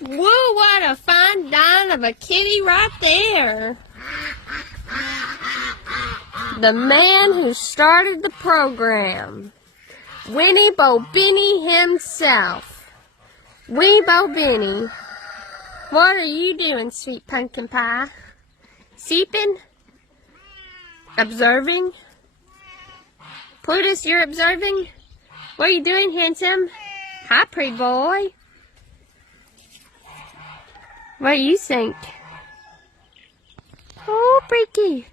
Whoa, what a fine dime of a kitty right there. The man who started the program. Winnie Bobini himself. Winnie Bobini. What are you doing, sweet pumpkin pie? Seeping? Observing? Plutus, you're observing? What are you doing, handsome? Hi, pretty boy. What do you think? Oh, Breaky.